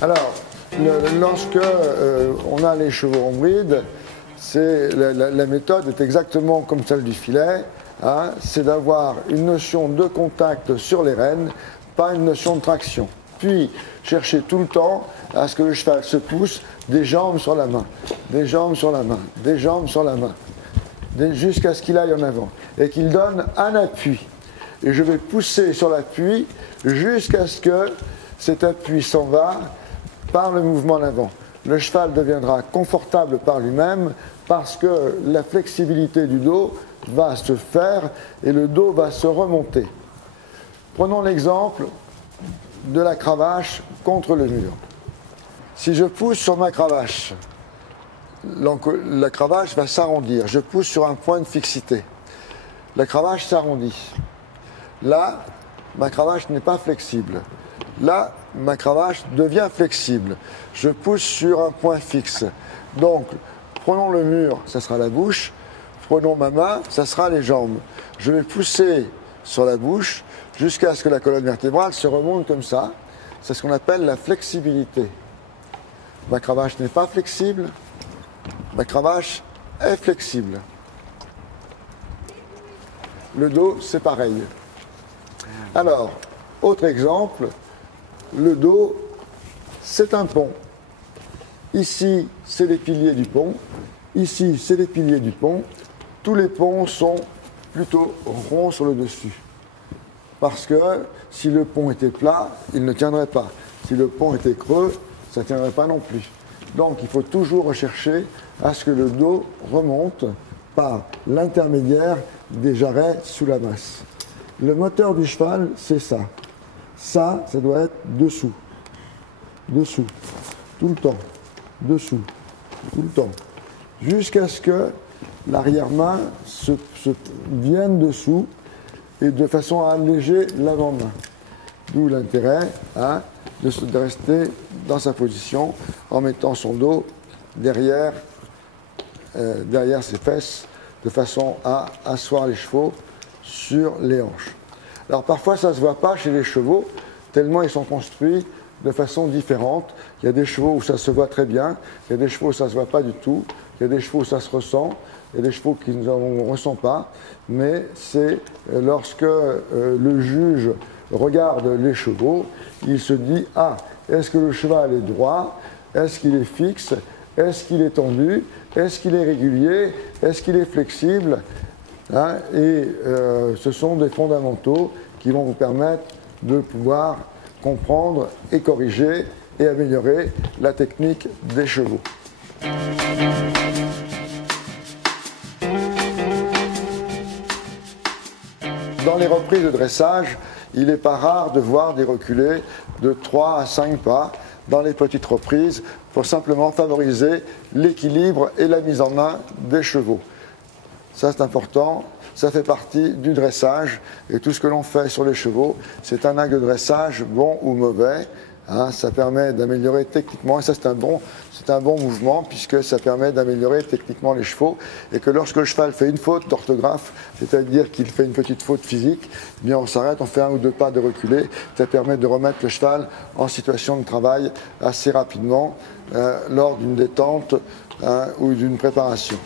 Alors, lorsque on a les chevaux en bride, la méthode est exactement comme celle du filet, hein, c'est d'avoir une notion de contact sur les rênes, pas une notion de traction. Puis, chercher tout le temps à ce que le cheval se pousse des jambes sur la main, des jambes sur la main, des jambes sur la main, jusqu'à ce qu'il aille en avant et qu'il donne un appui. Et je vais pousser sur l'appui jusqu'à ce que cet appui s'en va par le mouvement en avant. Le cheval deviendra confortable par lui-même parce que la flexibilité du dos va se faire et le dos va se remonter. Prenons l'exemple de la cravache contre le mur. Si je pousse sur ma cravache, la cravache va s'arrondir. Je pousse sur un point de fixité. La cravache s'arrondit. Là, ma cravache n'est pas flexible. Là, ma cravache devient flexible. Je pousse sur un point fixe. Donc, prenons le mur, ça sera la bouche. Prenons ma main, ça sera les jambes. Je vais pousser sur la bouche jusqu'à ce que la colonne vertébrale se remonte comme ça. C'est ce qu'on appelle la flexibilité. Ma cravache n'est pas flexible. Ma cravache est flexible. Le dos, c'est pareil. Alors, autre exemple, le dos, c'est un pont. Ici, c'est les piliers du pont. Ici, c'est les piliers du pont. Tous les ponts sont plutôt ronds sur le dessus. Parce que si le pont était plat, il ne tiendrait pas. Si le pont était creux, ça ne tiendrait pas non plus. Donc, il faut toujours rechercher à ce que le dos remonte par l'intermédiaire des jarrets sous la masse. Le moteur du cheval, c'est ça. Ça doit être dessous. Dessous. Tout le temps. Dessous. Tout le temps. Jusqu'à ce que l'arrière-main se vienne dessous et de façon à alléger l'avant-main. D'où l'intérêt de rester dans sa position en mettant son dos derrière ses fesses de façon à asseoir les chevaux sur les hanches. Alors parfois ça ne se voit pas chez les chevaux, tellement ils sont construits de façon différente. Il y a des chevaux où ça se voit très bien, il y a des chevaux où ça ne se voit pas du tout, il y a des chevaux où ça se ressent, il y a des chevaux qui ne ressent pas, mais c'est lorsque le juge regarde les chevaux, il se dit « Ah, est-ce que le cheval est droit? Est-ce qu'il est fixe? Est-ce qu'il est tendu? Est-ce qu'il est régulier? Est-ce qu'il est flexible ?» Et ce sont des fondamentaux qui vont vous permettre de pouvoir comprendre et corriger et améliorer la technique des chevaux. Dans les reprises de dressage, il n'est pas rare de voir des reculés de 3 à 5 pas dans les petites reprises pour simplement favoriser l'équilibre et la mise en main des chevaux. Ça, c'est important. Ça fait partie du dressage et tout ce que l'on fait sur les chevaux, c'est un acte de dressage bon ou mauvais. Ça permet d'améliorer techniquement, et ça c'est un bon mouvement puisque ça permet d'améliorer techniquement les chevaux et que lorsque le cheval fait une faute d'orthographe, c'est-à-dire qu'il fait une petite faute physique, eh bien on s'arrête, on fait 1 ou 2 pas de reculer, ça permet de remettre le cheval en situation de travail assez rapidement lors d'une détente ou d'une préparation.